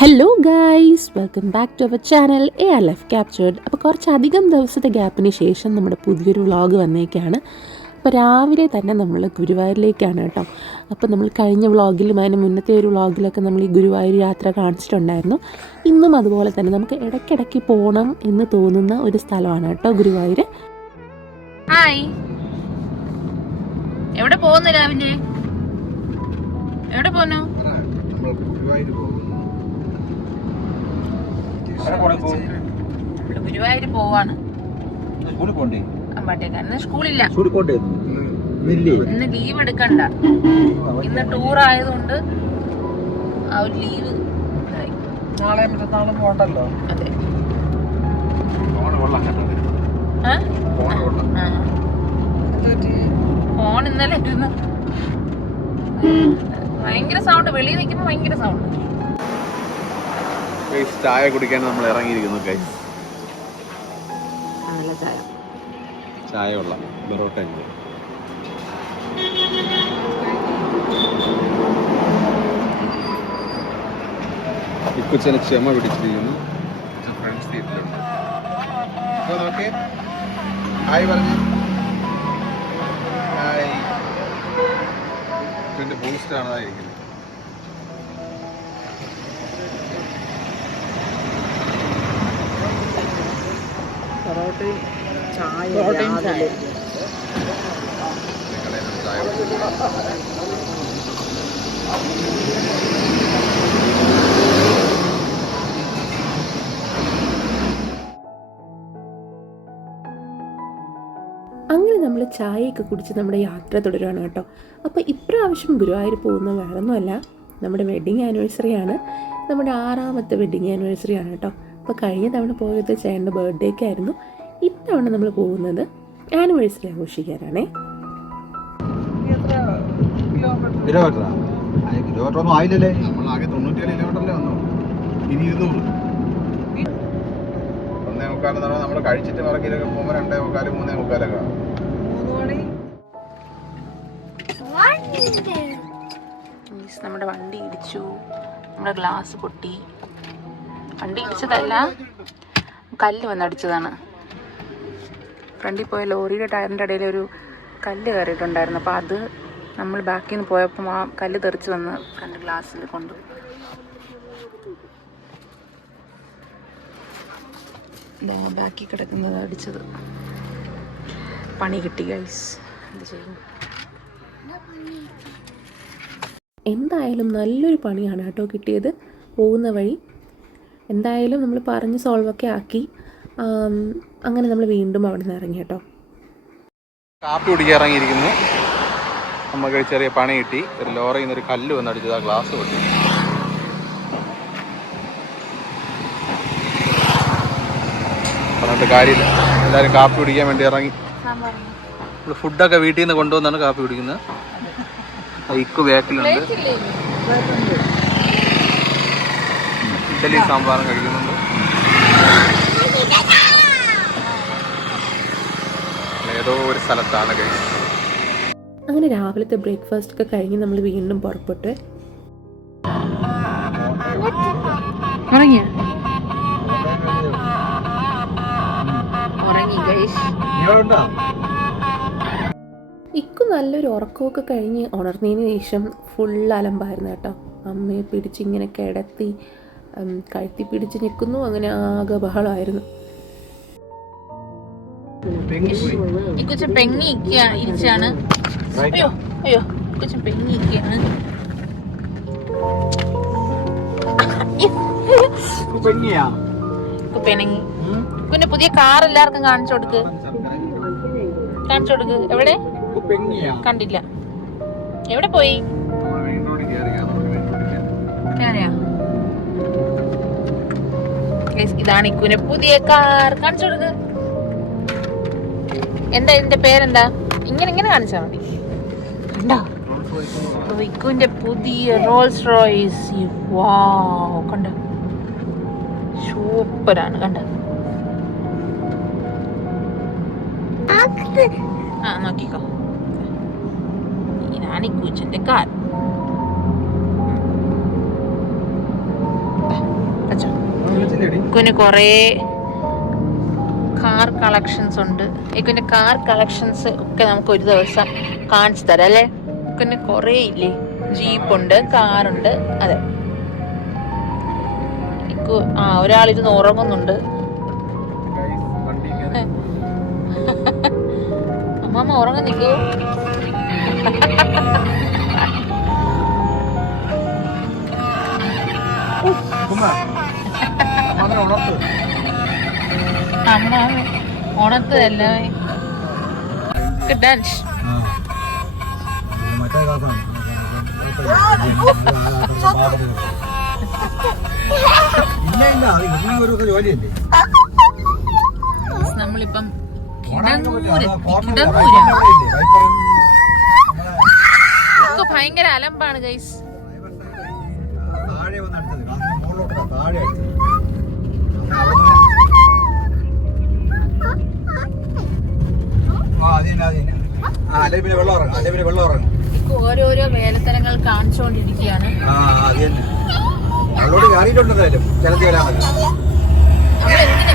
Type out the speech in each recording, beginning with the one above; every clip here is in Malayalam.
Hello guys, welcome back to our channel ALF captured. അപ്പോൾ കുറച്ചധികം ദിവസത്തെ ഗ്യാപ്പിന് ശേഷം നമ്മുടെ പുതിയൊരു വ്ളോഗ് വന്നേക്കാണ്. അപ്പോൾ രാവിലെ തന്നെ നമ്മൾ ഗുരുവായൂരിലേക്കാണ് കേട്ടോ. അപ്പോൾ നമ്മൾ കഴിഞ്ഞ വ്ളോഗിലും അതിന് മുന്നത്തെ ഒരു വ്ളോഗിലൊക്കെ നമ്മൾ ഈ ഗുരുവായൂർ യാത്ര കാണിച്ചിട്ടുണ്ടായിരുന്നു. ഇന്നും അതുപോലെ തന്നെ നമുക്ക് ഇടയ്ക്കിടയ്ക്ക് പോകണം എന്ന് തോന്നുന്ന ഒരു സ്ഥലമാണ് കേട്ടോ ഗുരുവായൂർ. ഹായ്, എവിടെ പോകുന്നു? രാവിലെ എവിടെ പോന്നു? ഗുരുവായൂർ പോവാണ്. അമ്പാട്ടേക്കാരന് സ്കൂളില്ല, ഇന്ന് ലീവ് എടുക്കണ്ട. ഇന്ന് ടൂർ ആയതുകൊണ്ട് ആ ഒരു ലീവ് നാളെ മറ്റന്നാളും പോകണ്ടല്ലോ. അതെ, ഫോൺ ഇന്നലെ ഇരുന്ന് ഭയങ്കര സൗണ്ട്. വെളിയിൽ നിൽക്കുമ്പോ ഭയങ്കര സൗണ്ട്. ചായ കുടിക്കാൻ നമ്മൾ ഇറങ്ങിയിരിക്കുന്നു. നല്ല ചായ, ചായ കൊള്ളാം. ബെറോട്ട ഇക്കുച്ചനെ ക്ഷമ പിടിച്ചിരിക്കുന്നു. ഫ്രണ്ട്സ് സീറ്റിലുണ്ട്. നോക്കേ, ഹായ് പറഞ്ഞു. ഹായ്. ബൂസ്റ്റാണ് അതായിരിക്കുന്നത്. പൊറോട്ടയും ചായ. അങ്ങനെ നമ്മൾ ചായയൊക്കെ കുടിച്ച് നമ്മുടെ യാത്ര തുടരുകയാണ് കേട്ടോ. അപ്പോൾ ഇപ്രാവശ്യം ഗുരുവായൂർ പോകുന്ന വേറൊന്നുമല്ല, നമ്മുടെ വെഡ്ഡിങ് ആനിവേഴ്സറി ആണ്. നമ്മുടെ 6ാമത്തെ വെഡ്ഡിങ് ആനിവേഴ്സറി ആണ് കേട്ടോ. അപ്പോൾ കഴിഞ്ഞ തവണ പോയത് ചേട്ടൻ്റെ ബർത്ത്ഡേക്ക് ആയിരുന്നു. ഇത്തവണ നമ്മൾ പോകുന്നത് ആനിവേഴ്സറി ആഘോഷിക്കാനാണേ. കിലോമീറ്റർ ഒന്നും ആയില്ലല്ലേ. നമ്മളാകെ 97 കിലോമീറ്ററല്ലേ വന്നു. ഇനി 200. 1:45 നമ്മൾ കഴിച്ചിട്ട് മറക്കിലൊക്കെ പോകുമ്പോൾ 2:45 3:45 നമ്മുടെ വണ്ടി ഇടിച്ചു, നമ്മുടെ ഗ്ലാസ് പൊട്ടി. വണ്ടി ഇടിച്ചതല്ല, കല്ല് വന്നടിച്ചതാണ്. ഫ്രണ്ടിൽ പോയ ലോറിയുടെ ടയറിൻ്റെ ഇടയിൽ ഒരു കല്ല് കയറിയിട്ടുണ്ടായിരുന്നു. അപ്പോൾ അത് നമ്മൾ ബാക്കിൽ നിന്ന് പോയപ്പോൾ ആ കല്ല് തെറിച്ച് വന്ന് ഫ്രണ്ട് ഗ്ലാസ്സിൽ കൊണ്ടു. ബാക്കി കിടക്കുന്നത് അടിച്ചത്. പണി കിട്ടി ഗൈസ്, എന്ത് ചെയ്യും. എന്തായാലും നല്ലൊരു പണിയാണ് കേട്ടോ കിട്ടിയത് പോകുന്ന വഴി. എന്തായാലും നമ്മൾ പറഞ്ഞ് സോൾവൊക്കെ ആക്കി. അങ്ങനെ നമ്മൾ വീണ്ടും അവിടെ നിന്ന് ഇറങ്ങി കേട്ടോ. കാപ്പി കുടിക്കാൻ ഇറങ്ങിയിരിക്കുന്നു. നമുക്ക് ചെറിയ പണി കിട്ടി. ഒരു ലോറിയിൽ നിന്ന് ഒരു കല്ല് വന്നടിച്ചത്, ആ ഗ്ലാസ് പൊട്ടി. പറഞ്ഞിട്ട് കാര്യമില്ല, എല്ലാവരും കാപ്പി കുടിക്കാൻ വേണ്ടി ഇറങ്ങി. നമ്മൾ ഫുഡൊക്കെ വീട്ടിൽ നിന്ന് കൊണ്ടുവന്നാണ് കാപ്പി കുടിക്കുന്നത്. ഇക്കു ബാക്കിലുണ്ട്, ഇഡ്ഡലി സാമ്പാറും കഴിക്കുന്നുണ്ട്. ഏതോ ഒരു സ്ഥലത്താണ് കഴിച്ചത്. അങ്ങനെ രാവിലത്തെ ബ്രേക്ക്ഫാസ്റ്റ് ഒക്കെ കഴിഞ്ഞ് നമ്മൾ വീണ്ടും പുറപ്പെട്ട്. ഇക്കു നല്ലൊരു ഉറക്കമൊക്കെ കഴിഞ്ഞ് ഉണർന്നതിന് ശേഷം ഫുൾ അലമ്പായിരുന്നു കേട്ടോ. അമ്മയെ പിടിച്ച് ഇങ്ങനെ കിടത്തി കഴുത്തി പിടിച്ച് നിൽക്കുന്നു. അങ്ങനെ ആകെ ബഹളമായിരുന്നു. ഇരിച്ചാണ്. അയ്യോ അയ്യോ, കൊച്ചും പെങ്ങിയിരിക്കുകയാണ്. പെണങ്ങി. പിന്നെ പുതിയ കാർ എല്ലാവർക്കും കാണിച്ചു കൊടുക്ക്. എവിടെ കണ്ടില്ല, എവിടെ പോയി? ഇതാണ് ഇക്കുവിന്റെ പുതിയ കാർ. കാണിച്ചു കൊടുക്ക്. എന്താ ഇതിന്റെ പേരെന്താ? ഇങ്ങനെ കാണിച്ചാ മതി. കണ്ടോ ഇക്കുവിന്റെ പുതിയ റോൾസ് റോയ്സ്. വാവ്, കണ്ടോ, സൂപ്പറാണ്. കണ്ടോ, നോക്കിക്കോ. ഇതാണ് ഇക്കുവിന്റെ കാർ. ഇക്കുന് കുറേ കാർ കളക്ഷൻസ് ഉണ്ട്. ഇക്കുന്റെ കാർ കളക്ഷൻസ് ഒക്കെ നമുക്ക് ഒരു ദിവസം കാണിച്ചു തരാം അല്ലേ? ഇക്കുന് കുറേ ഇല്ലേ, ജീപ്പുണ്ട്, കാറുണ്ട്. അതെ, ഇക്കു ഒരാളിരുന്ന് ഉറങ്ങുന്നുണ്ട്. അമ്മമ്മ ഉറങ്ങുന്നിക്കോ? അമ്മ ഉണത്തതല്ല ഡാൻസ്. നമ്മളിപ്പം ഭയങ്കര അലമ്പാണ് ഗൈസ്. ഓരോരോ വേലത്തരങ്ങൾ കാണിച്ചുകൊണ്ടിരിക്കുകയാണ്.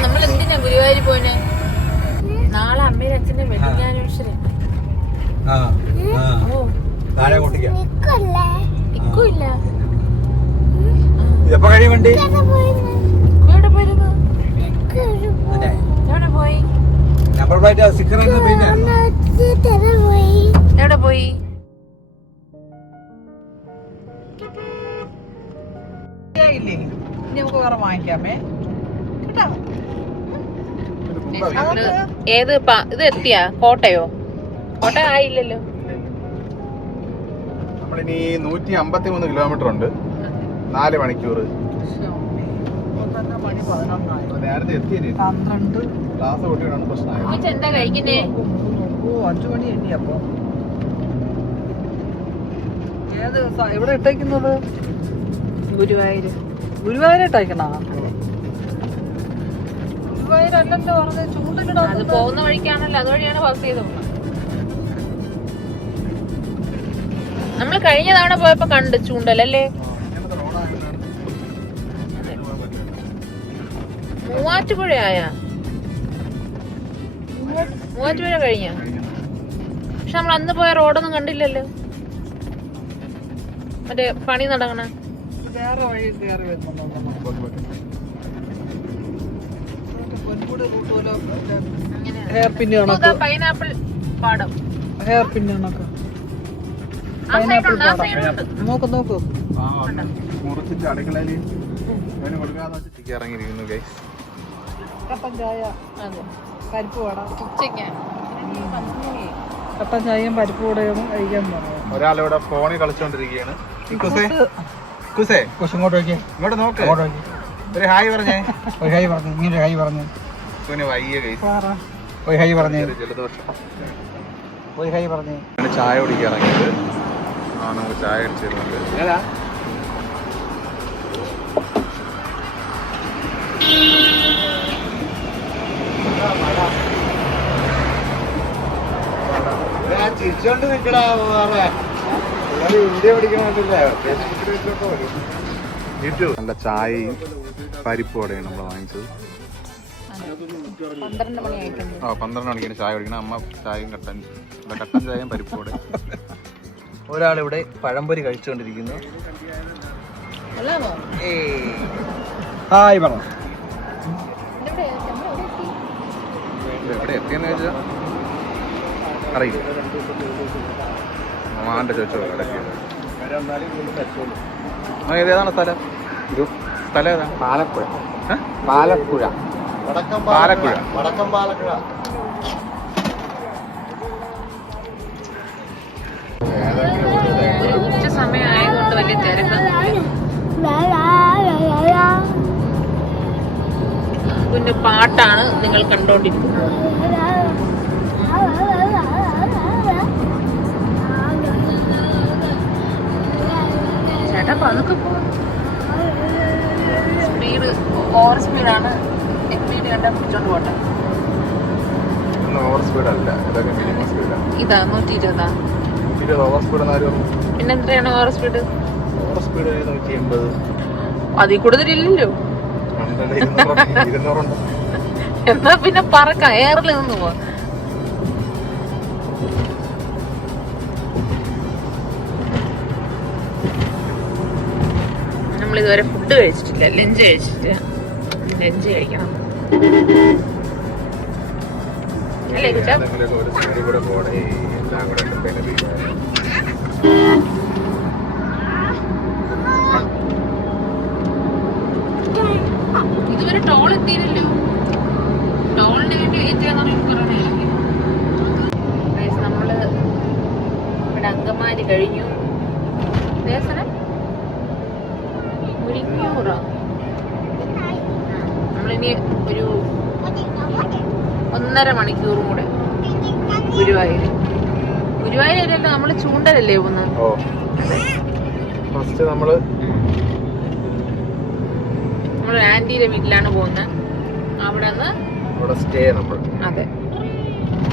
നമ്മളെന്തിനാ ഗുരുവായൂർ പോയിന്? നാളെ അമ്മയുടെ അച്ഛന്റെ വെഡിങ് ആനിവേഴ്സറി. ഇക്കുമില്ല. എവിടെ പോയിരുന്നു? എവിടെ പോയി? എവിടെ പോയി? നമുക്ക് വേറെ വാങ്ങിക്കാമേ. ഏത് ഇത് എത്തിയാ? കോട്ടയോ? കോട്ട ആയില്ലല്ലോ. നമ്മളിനി 153 കിലോമീറ്റർ ഉണ്ട്, 4 മണിക്കൂർ. നേരത്തെ എത്തിയേ 12 ക്ലാസ് കൂട്ടിയാണ് പ്രശ്നമായത്. എന്താ കഴിക്കുന്നേ? 5 മണി തന്നെ. അപ്പൊ ഏത് എവിടെ ഇട്ടേക്കുന്നത്? ഗുരുവായൂർ. ഗുരുവായൂരിട്ടയക്കണ? ഗുരുവായൂരല്ലല്ലോ പറഞ്ഞത്. ചൂണ്ടിലിടാ. അത് പോകുന്ന വഴിക്കാണല്ലോ, അതുവഴിയാണ് പാസ് ചെയ്ത് പോകുന്നത്. നമ്മൾ കഴിഞ്ഞ തവണ പോയപ്പോ കണ്ട് ചൂണ്ടലല്ലേ? മൂവാറ്റുപുഴയായ? മൂവാറ്റുപുഴ കഴിഞ്ഞ? പക്ഷെ നമ്മൾ അന്ന് പോയ റോഡൊന്നും കണ്ടില്ലല്ലോ, മറ്റേ പണി നടക്കണ. വേറെ വഴി കയറി വരുന്നുണ്ടോ? ഹെയർ പിന്ന് കണക്ക്. പൈനാപ്പിൾ പാടം. ഹെയർ പിന്ന് കണക്ക്. നോക്ക് നോക്ക്. മുറിച്ചിട്ട് അടുക്കളയിൽ ഇറങ്ങിയിരിക്കുന്നു ഗൈസ്. കട്ടൻ ചായ, പരിപ്പ് വട. ഉച്ചയ്ക്ക് കട്ടൻ ചായയും പരിപ്പ് വടയും കഴിക്കാൻ പറഞ്ഞു. ഒരാളിവിടെ ഫോണിൽ കളിച്ചോണ്ടിരിക്കുകയാണ്. ഇങ്ങോട്ട് നോക്ക്, ഒരു ഹായ് പറഞ്ഞേ. ഒരു ഹൈ പറഞ്ഞു, ഇങ്ങനെ ഹൈ പറഞ്ഞു. പിന്നെ വയ്യ ഗൈസ്, ഒരു ഹൈ പറഞ്ഞു, ജലദോഷം. ഒരു ഹൈ പറഞ്ഞു. ചായ കുടിക്കാൻ ഇറങ്ങിയത്. നമുക്ക് ചായ അടിച്ചു തരുന്നുണ്ട്. ചിരിച്ചോണ്ട് നിൽക്കടാ. ഇന്ത്യ പഠിക്കണമല്ലേ. നല്ല ചായയും പരിപ്പ് വടയാണ് നമ്മൾ വാങ്ങിച്ചത്. 12 മണിയായിട്ടുണ്ട്. 12 മണിക്കാണ് ചായ കുടിക്കണം. അമ്മ ചായയും കട്ടൻ ചായയും പരിപ്പ് വടയും. ഒരാളിവിടെ പഴംപൊരി കഴിച്ചുകൊണ്ടിരിക്കുന്നു. ഹായ് പറ. എവിടെ എത്തിയെന്ന് ചോദിച്ചാൽ അറിയില്ല. മാന്റെ ചോദിച്ചോ ഏതാണ് സ്ഥലം? സ്ഥലം ഏതാണ്? പാലക്കുഴ. പാലക്കുഴ. പാലക്കുഴ. വടക്കം പാലക്കുഴ. ഉച്ച സമയമായതുകൊണ്ട് വലിയ തിരക്കൊന്നുമില്ല. പിന്നെ പാട്ടാണ് നിങ്ങൾ കണ്ടോണ്ടിരിക്കുന്നത്. ചേട്ടാ പതുക്കെ പോ. Speed over സ്പീഡാണ്. സ്പീഡ് കണ്ടാ പിടിച്ചോണ്ട് പോട്ടെ. ഓവർ സ്പീഡ് അല്ല, ഇതൊക്കെ മിനിമം സ്പീഡാണ്. ഇതാ 120. 120 ഓവർ സ്പീഡ് എന്നാലും. പിന്നെന്തിനാണ് ഓവർ സ്പീഡ്? Over speed 180. അതിൽ കൂടുതലില്ലല്ലോ. എന്നാ പിന്നെ പറക്കാം, എയറിൽ നിന്ന് പോവാ. നമ്മളിതുവരെ ഫുഡ് കഴിച്ചിട്ടില്ല, ലഞ്ച് കഴിച്ചിട്ട്. ലഞ്ച് കഴിക്കണം അല്ലേ കുച്ചാ? ഇതുവരെ ടോൾ എത്തിയില്ലല്ലോ. ടോളിന് വേണ്ടി വെയിറ്റ് ചെയ്യാന്ന് പറയണേ. നമ്മള് ഇവിടെ അങ്കമാലി കഴിഞ്ഞു. ദേശനം മുരിങ്ങൂറോ? നമ്മളിനി ഒരു 1.5 മണിക്കൂറും കൂടെ ഗുരുവായൂർ. ഗുരുവായൂരല്ലോ, നമ്മള് ചൂണ്ടലല്ലേ പോകുന്നത്. നമ്മള് ആന്റിയുടെ വീട്ടിലാണ് പോകുന്നത്. അവിടെ അതെ,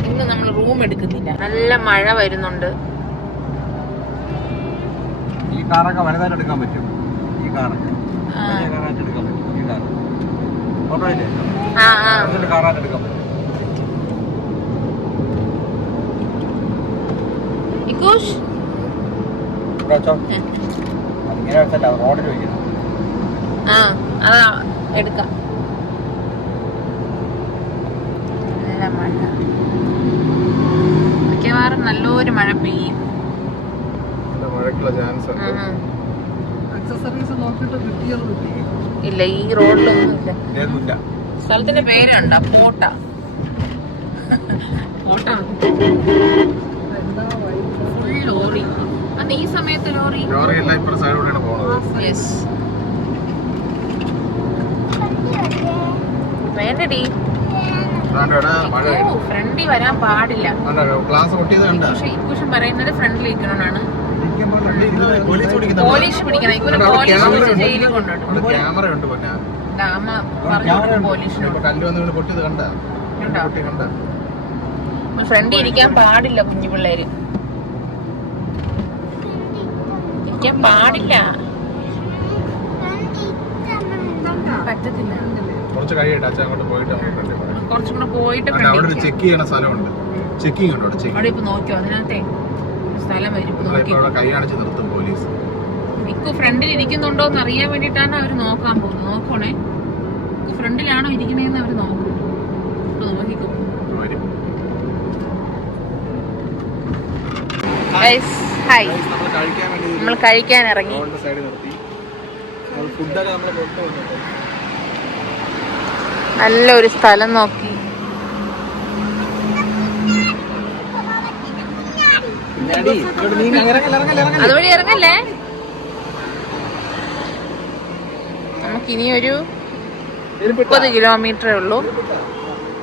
ഇന്ന് നമ്മൾ റൂം എടുക്കുന്നില്ല. നല്ല മഴ വരുന്നുണ്ട്. ഈ കാറൊക്കെ വലുതായിട്ട് എടുക്കാൻ പറ്റും. ഈ കാറൊക്കെ കാറായിട്ട് എടുക്കാൻ പറ്റും. ഈ കാർ ഓട്ടോയില്ലേ, കാറായിട്ട് എടുക്കാൻ പറ്റും. റോഡിൽ വയ്ക്കണം. അതാ എടുക്കാം. നല്ല മഴ, മിക്കവാറും നല്ലൊരു മഴ പെയ്യും. മഴക്കുള്ള ചാൻസ് ഉണ്ട്. ഇല്ല, ഈ റോഡിലൊന്നും ഇല്ല. സ്ഥലത്തിന്റെ പേരുണ്ടോ? പോട്ട. Full lorry. അന്ന് ഈ സമയത്ത് ലോറി വേണ്ടടി, ഫ്രണ്ടിൽ വരാൻ പാടില്ല. ഇക്കൂഷൻ പറയുന്നത് ഫ്രണ്ടിൽ ഇരിക്കണമെന്നാണ്. പോലീസ് പിടിക്കണം. പോലീസ് പിടിച്ച് ജയിലിൽ കൊണ്ടുപോകും. ഫ്രണ്ടിൽ ഇരിക്കാൻ പാടില്ല. കുഞ്ഞു പിള്ളേര് ഇരിക്കാൻ പാടില്ല. പറ്റത്തില്ല. കുറച്ച് കഴിയട്ടെ, അച്ഛൻ അങ്ങോട്ട് പോയിട്ട് കുറച്ചും കൂടെ പോയിട്ട് അവിടെ ഒരു ചെക്ക് ചെയ്യണ സ്ഥലമുണ്ട്. ചെക്കിംഗ് ഉണ്ട് അവിടെ. ഇപ്പൊ നോക്കിയോ, അതിനകത്തെ സ്ഥലം വരും. കൈ കാണിച്ച് നിർത്തും പോലീസ്. മിക്കു ഫ്രണ്ടിൽ ഇരിക്കുന്നുണ്ടോ എന്ന് അറിയാൻ വേണ്ടിട്ടാണ് അവര് നോക്കാൻ പോകുന്നത്. നോക്കണേ, ഫ്രണ്ടിലാണോ ഇരിക്കണേന്ന് അവര് നോക്കും. നോക്കിക്കോ. ഹായ്, നമ്മൾ കഴിക്കാൻ ഇറങ്ങി. നല്ലൊരു സ്ഥലം നോക്കി. അതുവഴി ഇറങ്ങല്ലേ. നമുക്കിനി ഒരു 30 കിലോമീറ്ററേ ഉള്ളൂ.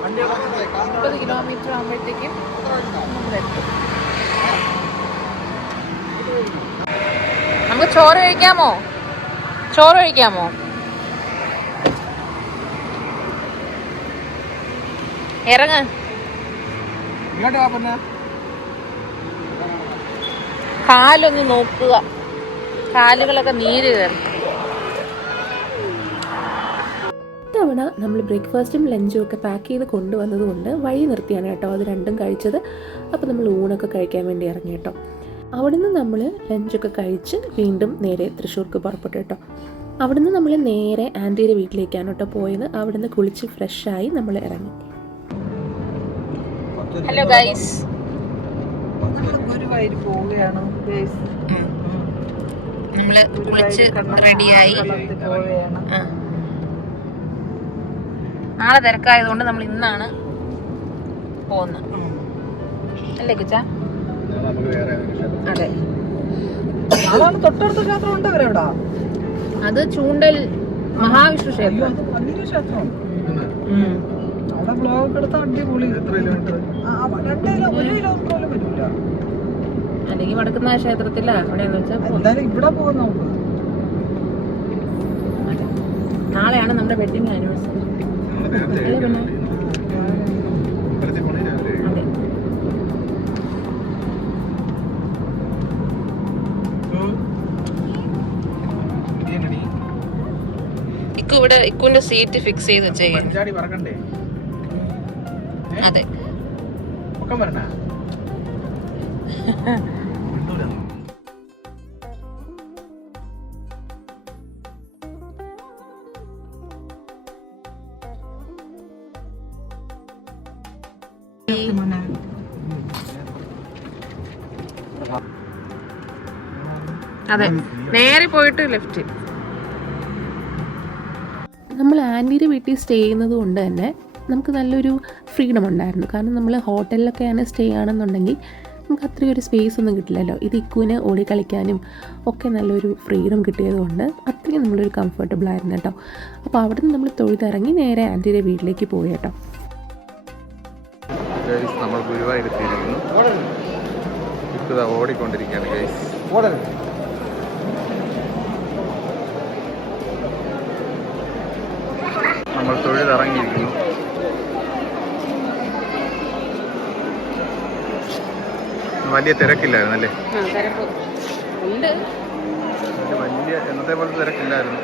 30 കിലോമീറ്റർ ആകുമ്പോഴത്തേക്കും നമ്മളെത്തും. നമുക്ക് ചോറ് കഴിക്കാമോ? ചോറ് കഴിക്കാമോ? ഇറങ്ങ്. കാലൊന്ന് നോക്കുക, കാലുകളൊക്കെ നീര് കയറി. ഇത്തവണ നമ്മൾ ബ്രേക്ക്ഫാസ്റ്റും ലഞ്ചും ഒക്കെ പാക്ക് ചെയ്ത് കൊണ്ടുവന്നത് കൊണ്ട് വഴി നിർത്തിയാണ് കേട്ടോ അത് രണ്ടും കഴിച്ചത്. അപ്പോൾ നമ്മൾ ഊണൊക്കെ കഴിക്കാൻ വേണ്ടി ഇറങ്ങി കേട്ടോ. അവിടുന്ന് നമ്മൾ ലഞ്ചൊക്കെ കഴിച്ച് വീണ്ടും നേരെ തൃശ്ശൂർക്ക് പുറപ്പെട്ടു കേട്ടോ. അവിടുന്ന് നമ്മൾ നേരെ ആൻറ്റിയുടെ വീട്ടിലേക്കാണ് കേട്ടോ പോയത്. അവിടുന്ന് കുളിച്ച് ഫ്രഷായി നമ്മൾ ഇറങ്ങി. ഹലോ ഗൈസ്, ഗുരുവായൂർ പോവുകയാണ്. നമ്മള് കുളിച്ച് റെഡിയായി. നാളെ തിരക്കായതുകൊണ്ട് നമ്മൾ ഇന്നാണ് പോകുന്നത് അല്ലേ കുച്ച? അതെ, തൊട്ടടുത്ത ക്ഷേത്രം ഉണ്ട് അവരെവിടാ. അത് ചൂണ്ടൽ മഹാവിഷ്ണു ക്ഷേത്രം. അവിടെ ബ്ലോഗ് എടുത്ത അടിപൊളി. 2 കിലോമീറ്റർ 1 കിലോമീറ്റർ പോലും വരില്ല. അല്ലെങ്കിൽ വടക്കുന്ന ക്ഷേത്രത്തിലാ അവിടെയെന്ന് വെച്ചാൽ ഇവിടെ പോകുന്ന നാളെയാണ് നമ്മുടെ വെഡിങ് ആനിവേഴ്സറി. ഇവിടെ ഇക്കുവിന്റെ സീറ്റ് ഫിക്സ് ചെയ്ത് വെച്ചേക്കും. പഞ്ചാടി പറക്കണ്ടേ? അതെ. പൊക്കം വരണ അതെ, നേരെ പോയിട്ട് ലെഫ്റ്റ്. നമ്മൾ ആൻറ്റിയുടെ വീട്ടിൽ സ്റ്റേ ചെയ്യുന്നത് കൊണ്ട് തന്നെ നമുക്ക് നല്ലൊരു ഫ്രീഡം ഉണ്ടായിരുന്നു. കാരണം നമ്മൾ ഹോട്ടലിലൊക്കെയാണ് സ്റ്റേ ആണെന്നുണ്ടെങ്കിൽ നമുക്ക് അത്രയും ഒരു സ്പേസ് ഒന്നും കിട്ടില്ലല്ലോ. ഇത് ഇക്കുവിന് ഓടിക്കളിക്കാനും ഒക്കെ നല്ലൊരു ഫ്രീഡം കിട്ടിയതുകൊണ്ട് അത്രയും നമ്മളൊരു കംഫർട്ടബിൾ ആയിരുന്നു കേട്ടോ. അപ്പോൾ അവിടെ നിന്ന് നമ്മൾ തൊഴുതിറങ്ങി നേരെ ആൻറ്റിയുടെ വീട്ടിലേക്ക് പോയി കേട്ടോ. നമ്മൾ ഗുരുവായൂരെത്തിയിരിക്കുന്നു. ഓടിക്കൊണ്ടിരിക്കുകയാണ് ഗൈസ്. നമ്മൾ തൊഴുതിറങ്ങിയിരിക്കുന്നു. വലിയ തിരക്കില്ലായിരുന്നു അല്ലേ? വലിയ എന്നത്തെ പോലെ തിരക്കില്ലായിരുന്നു.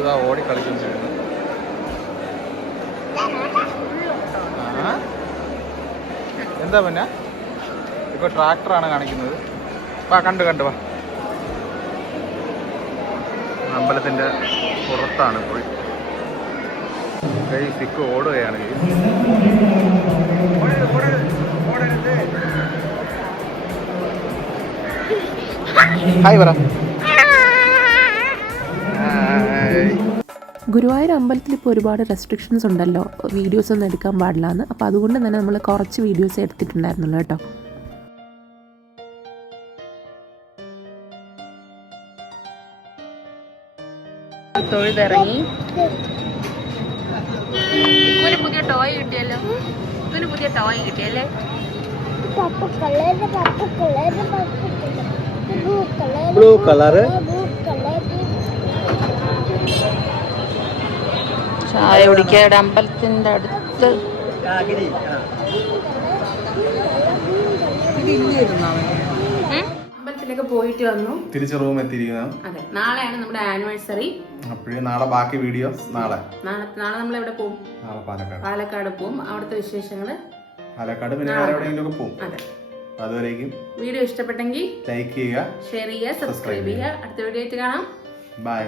ഇതാ ഓടി കളിക്കുന്നു. എന്താ പിന്നെ ഇപ്പൊ ട്രാക്ടറാണ് കാണിക്കുന്നത്. വാ കണ്ടു വാ. അമ്പലത്തിന്റെ പുറത്താണ് പോയി സിക്ക് ഓടുകയാണ്. ഹായ് പറ. ഗുരുവായൂർ അമ്പലത്തിൽ ഇപ്പോൾ ഒരുപാട് റെസ്ട്രിക്ഷൻസ് ഉണ്ടല്ലോ, വീഡിയോസ് ഒന്നും എടുക്കാൻ പാടില്ല എന്ന്. അപ്പോൾ അതുകൊണ്ട് തന്നെ നമ്മൾ കുറച്ച് വീഡിയോസ് എടുത്തിട്ടുണ്ടായിരുന്നുള്ളൂ കേട്ടോ. തൊഴുതിറങ്ങി. പുതിയ ടോയ് കിട്ടിയല്ലോ. പുതിയ ടോയ് കിട്ടിയല്ലേ? Blue colour. ചായ കുടിക്കാൻ അമ്പലത്തിന്റെ അടുത്ത്. അമ്പലത്തിലേക്ക് പോയിട്ട് വന്നു, തിരിച്ച് റൂം എത്തിയിരിക്കുന്നു. അതെ, നാളെയാണ് നമ്മുടെ ആനിവേഴ്സറി. അപ്പോഴേ നാളെ ബാക്കി വീഡിയോസ് നാളെ നമ്മൾ എവിടെ പോകും? നാളെ പാലക്കാട് പോകും. അവിടുത്തെ വിശേഷങ്ങള് പാലക്കാട് പിന്നെ വേറെ എവിടെയെങ്കിലും ഒക്കെ പോകും. അതെ. അതുവരേക്കും വീഡിയോ ഇഷ്ടപ്പെട്ടെങ്കിൽ ലൈക്ക് ചെയ്യുക, ഷെയർ ചെയ്യുക, സബ്സ്ക്രൈബ് ചെയ്യുക. അടുത്ത വീഡിയോ ആയിട്ട് കാണാം. ബൈ.